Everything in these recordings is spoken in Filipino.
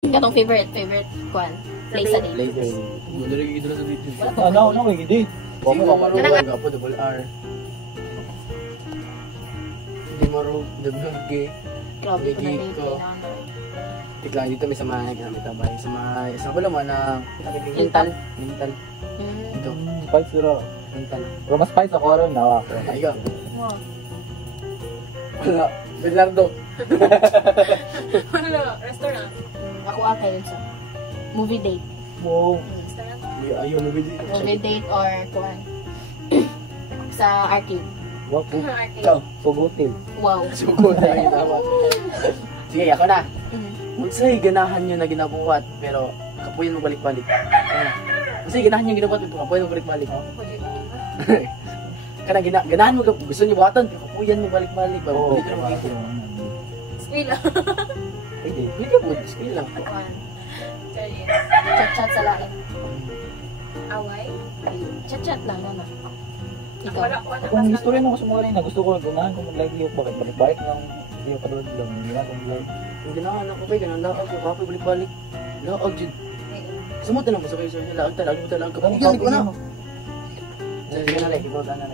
Katong favorite kwan. Place sa date. Dali gid sa dito. Ano hindi. Hindi mo maro gapo double R. Hindi maro double G. Grabe ko na date. Tiglang dito may samahan gamit tabay. Sa wala man na mental. Ito. Spice pero. Mental. Pero mas spice ako ron na. Ayo. Wala. Bernardo. Wala, restaurant. Ako yun sa movie date. Wow. Restaurant. Ayaw mo bidi. Movie date or kwan. Sa arcade. Wow. Arcade. Ikaw. Sugutin. Wow. Sugod na yung tama. Sige, ako na. Unsay ganahan nyo na ginabuhat pero kapuyan mo balik-balik. Unsay ganahan nyo ginabuhat pero kapuyan mo balik-balik. Kana ganahan mo gusto niyo buhatan pero kapuyan mo balik-balik ba? Oo. Dito na magiging. Squila. Pwede po, skill lang po. Career. Chat-chat sa lain. Away. Chat-chat lang naman. Ikaw. Wala ko na. Kung gusto rin ako sumuli na gusto ko gunahan kung maglagi yung bakit balik-balik ng hindi ko padulad lang. Hindi na kung like. Yung ganahan ako ba, ganahan ako, kapoy balik-balik. Laog jud. Sumot na lang mo sa kayo sa laog talang kapuyan ko na. Sige na lang, ibaw na lang.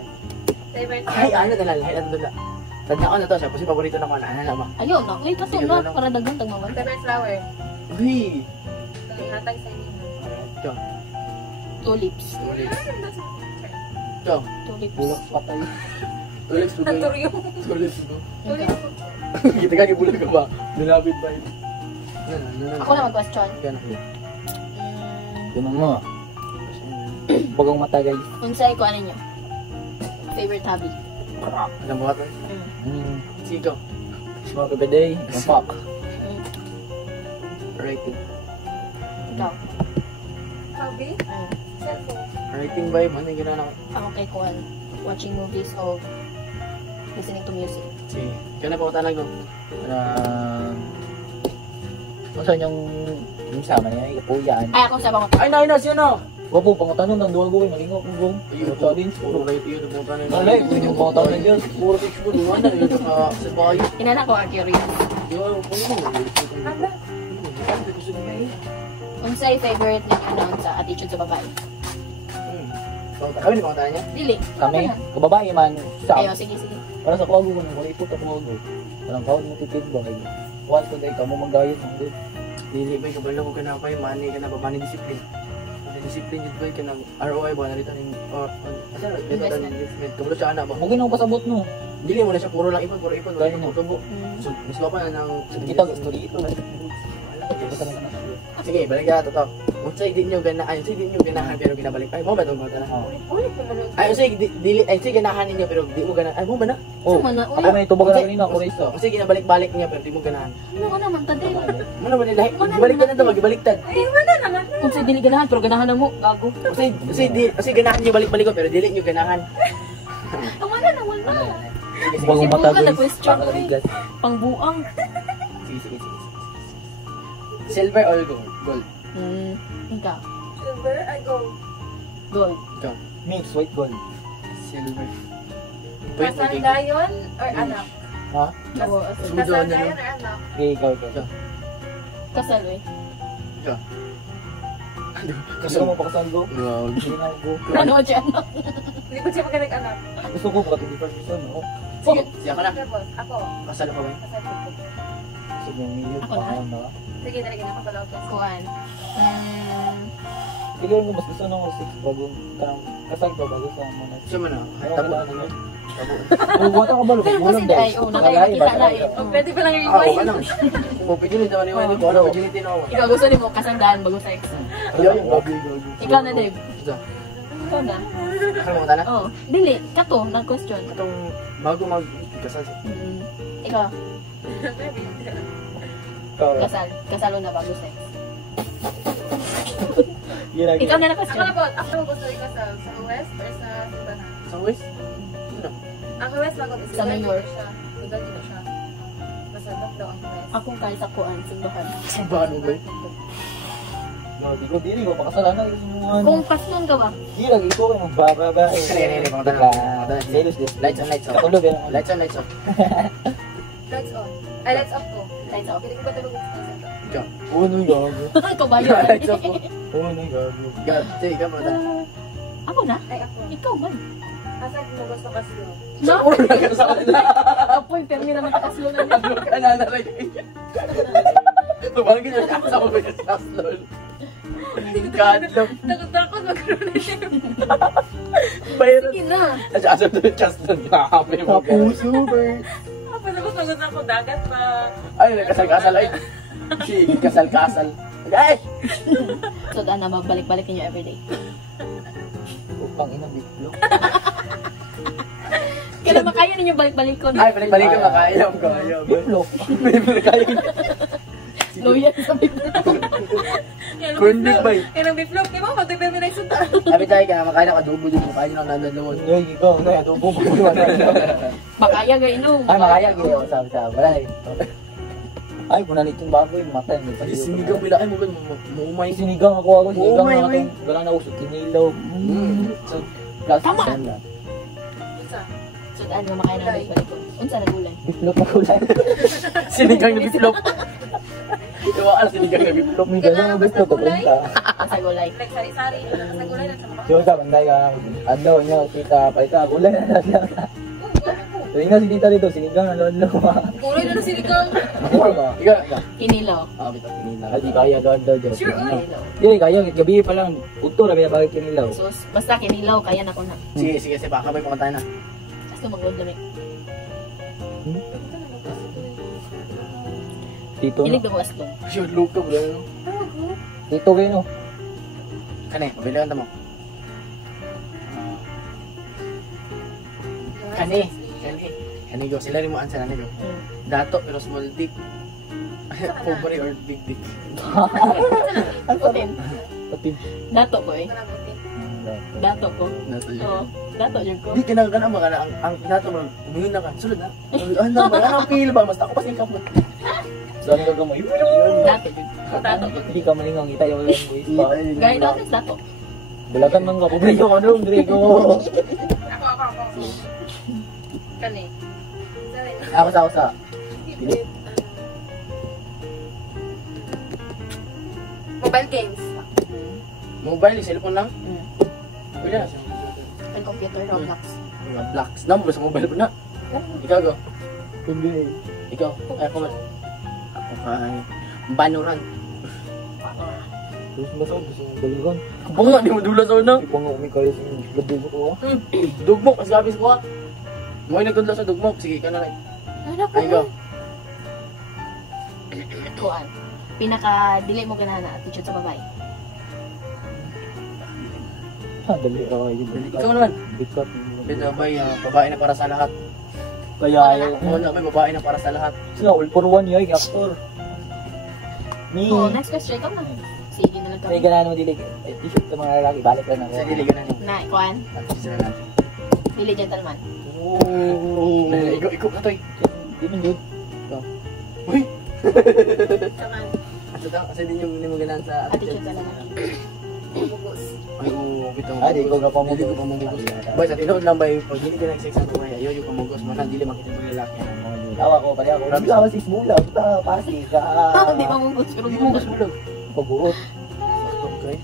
Favorite. Ay, ano na lang, ay ano na. Tanda ko na to, siya kasi paborito na ko na. Ano na ba? Ayun na. Ay, kasi Sige, na. wala. Para dagang tagmaman. Favorite flower. Uy! Hatag sa inyo. Ito. Tulips. Ito. Tulips. Bulak patay. Tulips po ba? Naturyong. Tulips po. Tulis. Kita ka gibulag ka ba? Nilapit ba yun? Ako na mag-question. Gano'n. Ganun mo. Bagang mata guys. Unsay ko ano nyo? Favorite hobby? Alam mo ka to? Sige ko. Smoke every day. Ang fuck. Rating. Ikaw. Hobby. Cellphone. Rating ba yun? Ano yung gano'n ako? Ako kay Kwan. Watching movies or listening to music. Sige. Kaya pa ko talag no? Saan yung sama niya? Ikapuyan. Ay, ako sa mga Ay, na, siya na! Wapo, pangutanong ng duwag gawin. Malingaw kong gawin. Ayun, puro rating yun. Nabuta na yun. Alay, yung pangutanong na dyan. Puro picture ko. Luwan na. Yun sa bayo. Inana ko ang curious. Yung, puno mo. Aba. Unsay favorite ninyo noon sa attitude sa babae? Kami ni pangutangan niya? Dili. Kami, kababae man. Ayo, Sa sige. para sa kuwago ko nang wala ipot ako kuwago. Parang kawag mo tipid ba kayo. Once ko dahil kamo manggayot ng good. Dili ba kabalo ko ka na pa money ka na ba money discipline. Money discipline jud ba ka nang ROI ba narito ning asa dito tan investment kabalo siya ana ba. Mugin ako pasabot no. Dili mo na siya puro lang ipon Dali mo. tubo. So mas pa na nang Kita gusto dito. sige balik ka to. Unsay di nyo ganahan, unsay di nyo ganahan pero ginabalik. Ay mo ba tong kanta na? Ulit na lang. Ay unsay dili ay sige ganahan ninyo pero di mo ganahan. Ay mo ba na? Oh, Sama na, uy. ako may tubag na kanina ako rin sa. Unsay ginabalik-balik niya pero di mo ganahan. Ano ka naman, tadi? Mo naman nila. Baliktad na to, magibaliktad. Ay, wala naman. Unsay dili ganahan, pero ganahan na mo. Gago. Unsay ganahan niyo balik-balik ko pero dili niyo ganahan. Wala naman na. Bagong mata Sibukan na guys. question, uy. Pakaligas. Pangbuang. Sige. Silver or gold? Ikaw. Silver, I gold. Gold. Ikaw. Mix white gold. Silver. Kasandayon or anak? Ha? Oo, Kasandayon or anak? Okay, ikaw. kasal, uy. Ikaw. Gusto mo pa kasal go? Wow. Hindi na ako go. Ano dyan? Hindi ko siya magaling-anak. Gusto ko pagka 21 no? Sige, siya ka na. Ako. Kasal ko ba? Kasal ko. Gusto mo million Ako pa na. na. Sige, talaga na kapalaw ko. Kuhan. Siguro mo mas gusto nung 6 bago kasal ko bago sa mga. Siya man na. Ayaw Tabo. ka na. Kung buwata ka ba? Pero Walang kasi guys. ay, una kayo kita na eh. O, pwede pa lang Ako i-rewind. ka lang. Kung opportunity naman yung ano ko, ano opportunity na ako. Ikaw gusto ni mo kasandaan bago sex. Ayaw, gabi. Ikaw na, Dave. Isa. Ikaw na. Ano mo tala? Oh, dili. Kato, nag-question. Itong bago mag-kasal siya. Ikaw, Ikaw. kasalo na bago sex. Yun ang- Ikaw na Ako na-question. na po, ako gusto ikasal sa West or sa Simbahan? Sa West? Ano? Ang West lang ko. Sa New York. Legal dito siya. Masarap daw ang West. Akong kahit sa kuan, simbahan. Simbahan mo ba yun? Di ko dili ko pakasalanan kasi yung mga Kung kasnon ka ba? Di lagi ko kayo magbababa. Kaya mga tala. Selos din. Lights on, lights off. Katulog yan. Lights on, lights off. Lights on. Ay, lights off ko. Lights off. Hindi ko ba tulog sa Ikaw. Ano yung gago? Kabayo. Alexa po. Ano yung gago? Ikaw. Sige, ikaw muna. Ako na? Ay, ako. Ikaw man. Asan mo gusto kaslo? No? Wala ka sa kanila. Apoy, pero may naman kakaslo na niya. Ano ka na nalagay? Tumangin yung kasa mo yung kaslol. Kadlok. Takot-takot magkaroon na siya. Bayron. Sige na. Asya to yung kaslol. Nakakapin mo. Kapuso, bro. Panagot ako dagat pa. Ay, nagkasal-kasal ay. Sige, kasal-kasal. Ay! So, na mabalik-balik ninyo everyday. Upang ina bitlog. Kailan makaya ninyo balik-balik ko? Ay, balik-balik ka makayam ko. Ayaw. Bitlog. Balik-balik Loyal sa people. Corn beef ba eh? Yan ang biplog. Kaya mo, matipin mo na yung sunta. Sabi tayo ka, makain ako adobo dito. Kain nyo ng nandalawon. Ay, ikaw na. Adobo mo. Makaya ga inom. Ay, makaya. Gila ko sabi sa wala eh. Ay, kung nanitong baboy, matay. Sinigang bila ay mo ba? Muumay. Sinigang ako. Sinigang may. ako. Wala na usot. Kinilaw. So, plus Tama. yan lang. Isa. So, ano makaya ng balik-balik ko? Unsa na gulay? Bitlog na kulay. Sinigang na bitlog. Iwaan sinigang na bitlog. May gano'n ang bitlog ko. Punta. Sa gulay. Like, sari-sari. Nagulay lang sa mga. Yung sa banday ka. Ano, inyo, tita, palita, gulay na lang. So, inyo si tita dito, sinigang, ano. Gulay na lang sinigang. Ako ba? Ikaw. Kinilaw. Ah, bitaw. Ay, di kaya doon daw. Sure, oy. Kinilaw. Hindi, kaya, gabi pa lang. Puto na binabagay kinilaw. So, basta kinilaw, kaya na ko na. Sige, sige, sige. Baka may pumunta na. Gusto mag-gold lamig. Tito, Hilig no? na ko aslong. Sure, look ka. Wala no? Tito, kayo, no? Kani, mabili ka mo. Kani. Kani. Kani go. Sila rin mo ansa na go. Dato pero small dick. Pobre or big dick. Putin. Pati. Dato ko eh. Dato ko. Dato yun. Oo. Dato yun ko. Di ka na mga na ang dato mo. Umingin na ka. Sulod na. Ano ba? Ano ang feel ba? Mas ako pa singkap mo. So, ano ka mo? Dato yun. Dato ko. Hindi ka malingang kita yung pa. Gaya daw ng dato. Bulagan man ka. Pobre ka ano, Drigo. Ako. Kani. Ako sa. Mobile games. Mobile, cellphone lang. Wala na. Ang computer, Roblox. Mga blocks. Number sa mobile ko na. Ikaw go. Hindi. Ikaw. Ay, ako man. Ako kay Banuran. Gusto mo sa gusto mong balikan. Bunga, di mo dula sa unang. Di pa nga umikayo sa labigo ko. Dugmok, mas gabi sa kuha. Mo ay nagtudla sa dugmok. Sige, ka na rin. Ay, go. Kuan. Pinaka-dili mo ganahan na attitude sa babae. Dali. Ikaw naman. Bikat. Bida ba babae na para sa lahat? Kaya ayaw. Wala may babae na para sa lahat. Sila, all for one yun, actor. Me. Oh, next question. Ikaw na. Sige na lang May kami. ganaan mo dilig. T-shirt sa mga lalaki, balik lang ako. Sa dili ka na niya. Na, kuan. Sisa na lang. Dili gentleman. Oh. Ikaw ka toy. Di man yun. Uy! Saka, Kasi din yung hindi mo ganaan sa Attitude sa lalaki. bubus. Ay, oo, bitaw. Ah, di ikaw ka pamugos. Dili ko pamugos. Boy, sa tinood lang ba yung pag hindi ka nag-sex ang buhay, ayaw yung pamugos mo na, dili makita mo yung lalaki. Tawa ko, kaya ako. Grabe ka, 6 mula. Puta, pasi ka. Di ba mo good? Pero Pamugos mo lang. Pabuot. Okay.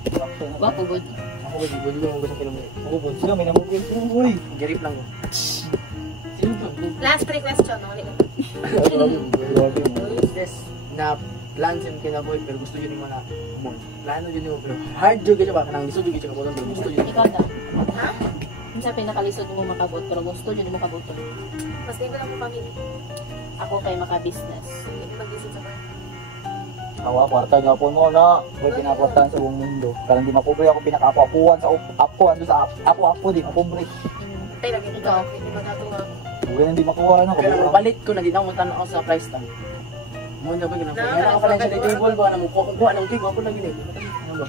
Wapo good. Ako ba, di ko mamugos ang kilometro. Pabuot sila, may namugin. Uy. Garip lang ko. Sino ba? Last 3 question. Uli ko. Grabe mo. Yes, na plan siya kinaboy pero gusto yun mo na mo. Plano yun mo pero hard jud ka ba kanang gusto jud ka mo pero gusto yun. Ikaw daw. Ha? Minsan pinakalisod mo makabot pero gusto yun mo makabot. Mas hindi ko lang po pamili. Ako kay maka-business. Hindi mag-isip sa mga. Awa, kwarta nga po mo na. Huwag pinakwartahan sa buong mundo. Karang di mapobre ako pinaka-apo-apuan sa apuan doon sa apo-apo, di mapobre. Tay, lagi ikaw. Hindi magatuwa. Huwag nang di makuha na. Pero palit ko na di na mo tanong ako sa price tag. Mo na ba ganun? Wala ka financial table ba na mo kuha ng cake ako lang gini. Ano ba?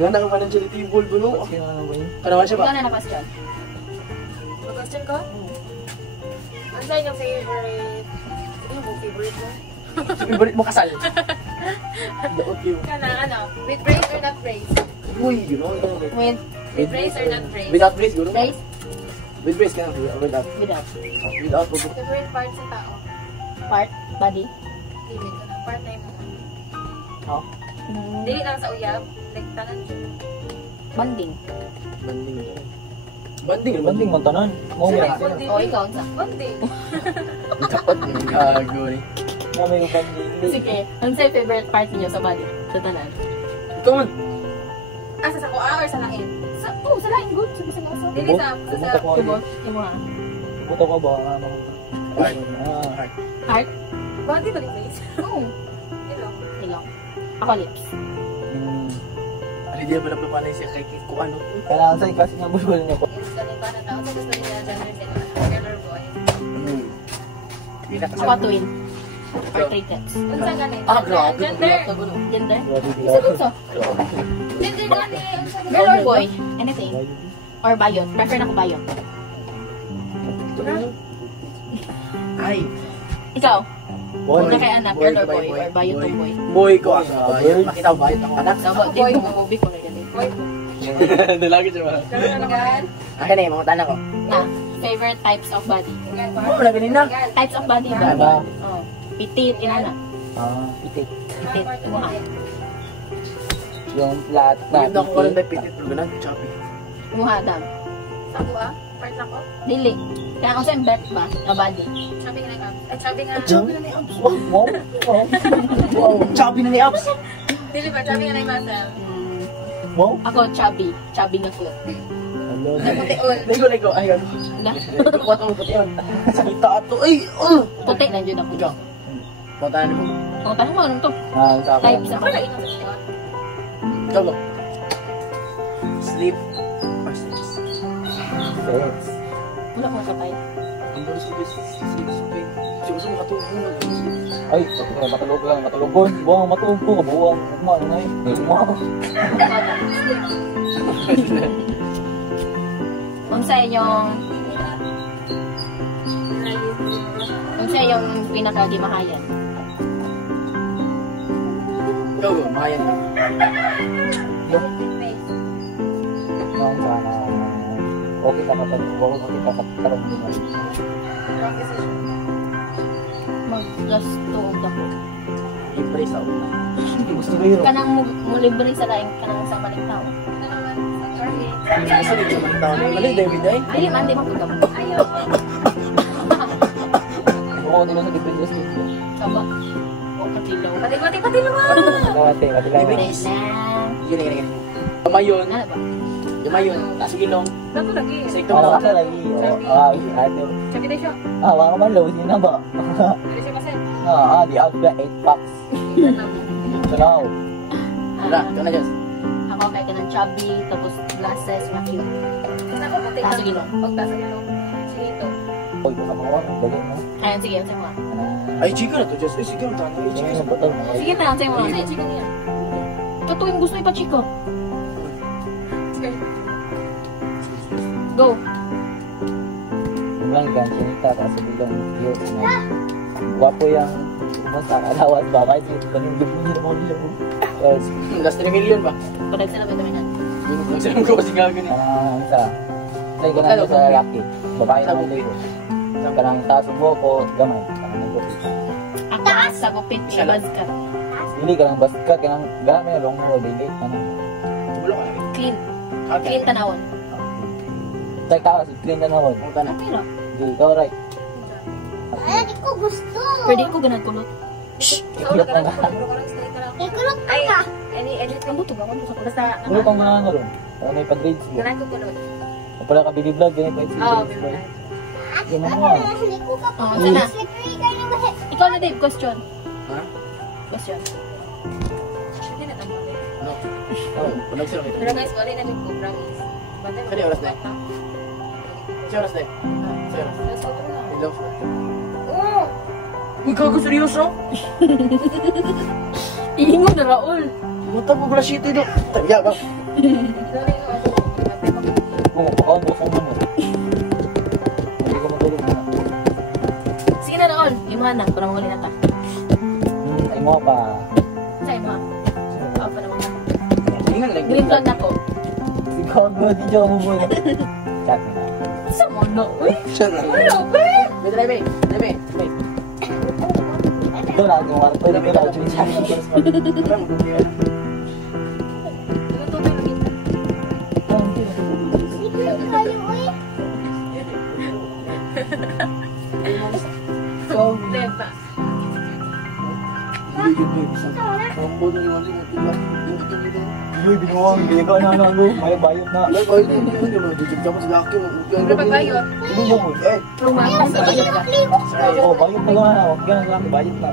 Ganda ka financial table ba no? Okay na lang ba yun? Kanawa siya ba? Ikaw na na-question. Mag-question ko? Ano sa'yo yung favorite? Ano yung favorite mo? Favorite mo kasal. Daot yun. Kana, ano? With praise or not praise? Uy, you know. With With praise or not praise? Without praise, guro. race, With praise ka na. Without. without. Without po. Favorite part sa tao? Part, body. Limit ko na. Part na yung Ha? Dili lang sa uyab. Like, tanan siya. Banding. Banding. Banding. Banding man tanan. Mo Siya, may banding. O, ikaw, unsa? Banding. Takot yung gago eh. mo may banding. Sige, unsa yung favorite part niyo sa body? Sa tanan? Come on. Asa sa kuha or sa lain? Sa lain good. Sa asa. Dili sa... Pumunta ko Subot. ako. Yung mga Pumunta ko ba? Ano? Heart. Ah. heart. Bandi ba ni face? Oo. Dilo. Ilong. Ako lips. Ano di ba napapanay siya kay kung ano? Kailangan sa kasi nga bulbul niya po. Yung ganito na tao sa gusto niya gender sila. Girl or boy. Ako twin. Or triplets. Unsa ganito? Ah, grabe. Gender. Gender? Grabe Isa dun sa Gender gani. girl or boy? Anything. Or bayot. Prefer na ko bayot. Ay. Ikaw? Boy. Una kay anak, girl or boy? Or bayot o boy? Boy ko ako. Makita mo bayot ako anak. Sabo, di mo movie ko na ganun. Boy. Dalagi siya ba? Girl gan. Akin na yung mga tanong ko. Na, favorite types of body. Gan pa. Oo, lagi na. Types of body ba? Diba? Oh. Pitit, inana. Ah, pitik. Pitit, mukha. Yung flat na Yung nakuha lang na pitit pero ganun, choppy. Mukha, dam. Sa kuha? Part ako? Dili. Kaya kung saan birth ba? Na body. Sabi nga na Ay, sabi nga. Choppy na ni Abs. Wow, wow. Wow, choppy na ni Abs. Dili ba? Sabi nga na yung muscle. Wow. Ako, chubby. Chubby na foot. Hello. Putiol. Ligo. Ay, gago. Na, Kuha ko puti yun. Sakita ato. Ay, puti na dyan ako. Ikaw. Puntahan mo. Ang tanong mo, anong to? Ah, sa akin. Types Ako ako. lagi nang sa Ikaw ba? Sleep. Or sex? Sex. Wala ko sa type. Ang balas ko guys. Sleep. Siya gusto mo katulog mo. Ay, matulog lang, matulugon. Buwang matulog ko, buwang. Ano na eh. Kung sa inyong, kung sa inyong pinakagimahayan. Ikaw ba? Mayan ka. Nung sana, okay ka matanong, huwag mo kita katarong din. Mag-gasto ang dako. Impress ako. Gusto ko yun. Kanang mulibre sa laing kanang sa maling tao. Gusto nito mga tao. Mali, David ay. Dili man, di magkagamo. Ayaw. Oo, nila sa different stage. Saba. O, patilaw. Pati naman. Kawate, matilaw. Nice na. Gini. Mayon. Ano ba? Yung mayon. Tapos gilong. Nato lagi. Sa ito Wala mo. ka lagi. Ano? Sabi tayo siya. Wala ka man, low na ba? Dili siya kasi. Di out ka 8 packs. So now, Wala, ikaw na Diyos. Ako kay kanang chubby, tapos glasses, mga cute. Ako pati Taas ang ilong. Pagtaas ang ilong. Sige ito. oy, baka mo, galing mo. Ayun, sige, unsay mo. Ay, chika na to Diyos. Ay, sige, tanga. Ay, chika sa bata. Sige na, unsay mo. Sige, sige niya. Ito yung gusto ipachiko. Go. Yung lang gan, sinita, kasi bilang cute na. Guwapo yung basta kalawat ba? Kahit yung ganun gabunyi mo nila mo. Yes. Last 3 million ba? Padag sila vitaminan. Yung sila ko kasi gagawin eh. Sa say ka na sa lalaki. Babae na mo kayo. Kanang taas mo ko gamay. Kanang nagupit. Taas sa gupit ni Bazka. Dili kanang basket kanang gamay long mo dili kanang. Bulo ka na. Clean. Okay. Clean tanawon. Say taas clean na naman. Ang tanong. Okay lang. Di ikaw right. Pwede ko ganag kulot. Ikulot ka na. Ikulot ka. Anything. Ang buto ba? Ang buto sa kulot. Basta, Kulo kang mga nga ron. Para may pag-grades mo. ganun ko kulot. Pala ka bili vlog ganito yung Oo, grades mo. Yan mo. Oh, sana. Ikaw na Dave, question. Ha? Question. Hindi na tamo. Ano? Oh, punog sila Pero kayo. guys, wala na yung ko, promise. Bantay mo. Kani oras na? Siya oras na eh. Siya oras. That's all na. Hello. Oo! Uy, gago, seryoso? Ihingo na Raul. Mata po pala shit ito. Tanya ba? Dali ko, ano. Kung pakaon mo sa mo. Hindi ko matulog na. Sige na Raul. Limahan na. Para mawali na ta. Ay mo pa. Sa'yo mo. Oo, para mawali na. Ingan lang. Green flag na ko. Ikaw go di jo mo muna. Chat mo na. Sa mo na. Uy. Siya na. Ano ba? Wait, Rebe. Rebe. Wait. Ito lang, yung kwarto. Ito lang, yung chaki. Diba? Uy, binuwang. Ginagawa na lang mo. May bayot na. Pero pagbayot, lumakas sa bayot ka. Oh, bayot na nga. Huwag ka na lang. Bayot na.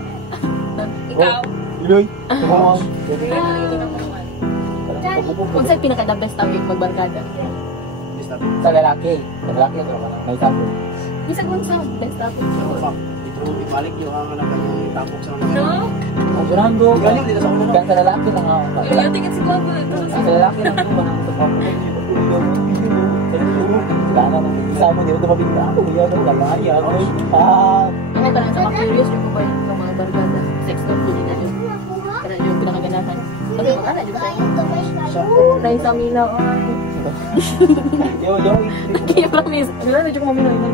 Ikaw, Iloy. Tumawang. Kung saan pinaka-the best topic magbarkada? Sa lalaki. Sa lalaki. May sabi. Bisa kung sa best topic. Ibalik yung ang kanyang tapok sa mga. no? Ang Fernando. Galing dito sa una. Kaya sa lalaki lang ako. Yung ticket si Bobo. Sa lalaki lang ako. Manang sa pamilya. Kailangan ng isa mo. Di ba tumabing na ako. Yan ang lalaya. Ano ka lang, saka curious yung ba yung mga barkada? Sex na pili na yun. Kaya yung pinakaganahan. Kasi makana yun ba? Nice ang minaw. Yo. Kaya promise. Ano na medyo kumaminaw yun.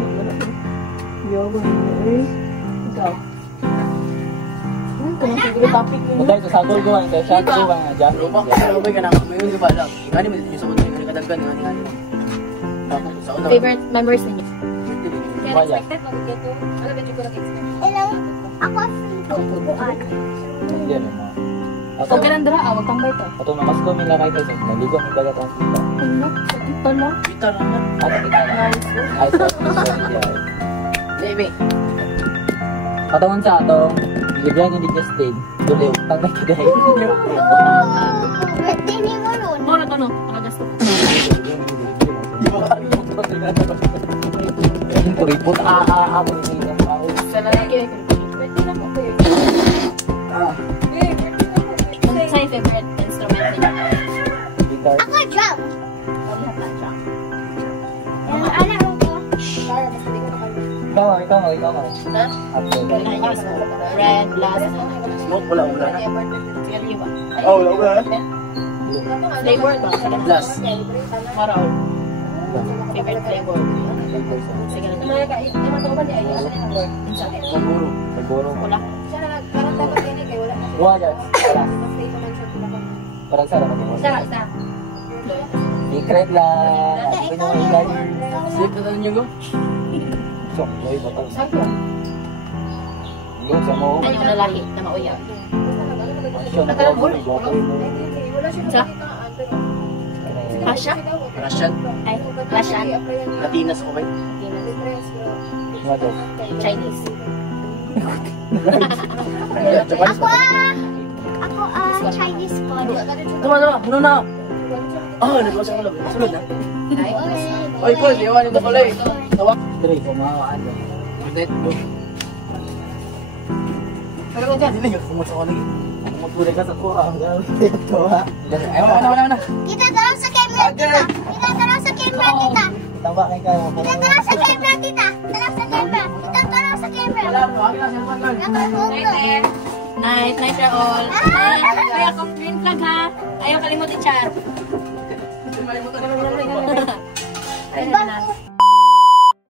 Yo, ikaw. Kung siguro topic yun. Dahil sa sagol ko. Sa shot ko. Pero pa, ano ba ka na? May yun ba lang? Ikani mo yung sa una yung kadaggan ng ani-ani. Tapos sa una. Favorite memories ninyo? Kaya expected, mag-get to. Ano ba ko nag-expect? Hindi naman. Kung ka nandara, awag tambay to. Ato namas ko nila kay Tyson. Naligo ang dagat ang kita. Ano? Ito lang. Bitar naman. Ato kita na. Ay, Baby. Katawan sa atong bigyan ni Justin. Duliw. Tangay ka dahil. Mora to no? Nakagasto. Yung kuripot. Ako ni ako. Sa lalaki. Pwede na po kayo. Ano sa favorite instrument ninyo? Guitar. Ikaw. Ha? After. Red, glass. Smoke, wala. Sige, ba? Oh, wala. Flavor ba? Glass. Maraw. Favorite flavor. Sige na. Mga kait, naman ito ba niya? Ay, ano yung word? Paguro. Siguro. Wala. Siya na, parang dapat yan eh, wala na siya. Wala. Mas stay naman siya pinaka. Parang sa naman. Isa. Secret lang. Ano yung ilan? Sip na tayo nyo. Chok. Loy ba ito? Sakto. Yung sa mo. Ano yung lalaki na mauyaw? Siya na ba? May guwapo yun. Wala siya Sa? nakitaan, pero... Russia? Russian. Ay, Russian. Latinas ko ba? Mga to. Chinese. Japanese ba? Chinese food. Tama. Ano na? Ah, nagwasa ko lang. Sunod na. Ay, Oy, Paul, iwan yung pala eh. Tawa. Dre, kumawaan. Net mo. Pero kung dyan, hindi na yung pumunta ko lagi. Magpulay ka sa kuha. Ang gawin ito ha. Wala. Kita tolong sa camera tita. Kita tolong sa camera tita. Tama kay kayo. Kita tolong sa camera tita. Tolong sa camera. Kita tolong sa camera. Wala, bakit na cellphone girl? night, all. Kaya kung green flag ha. Ayaw kalimutin chat. Malimutan na Ayun na.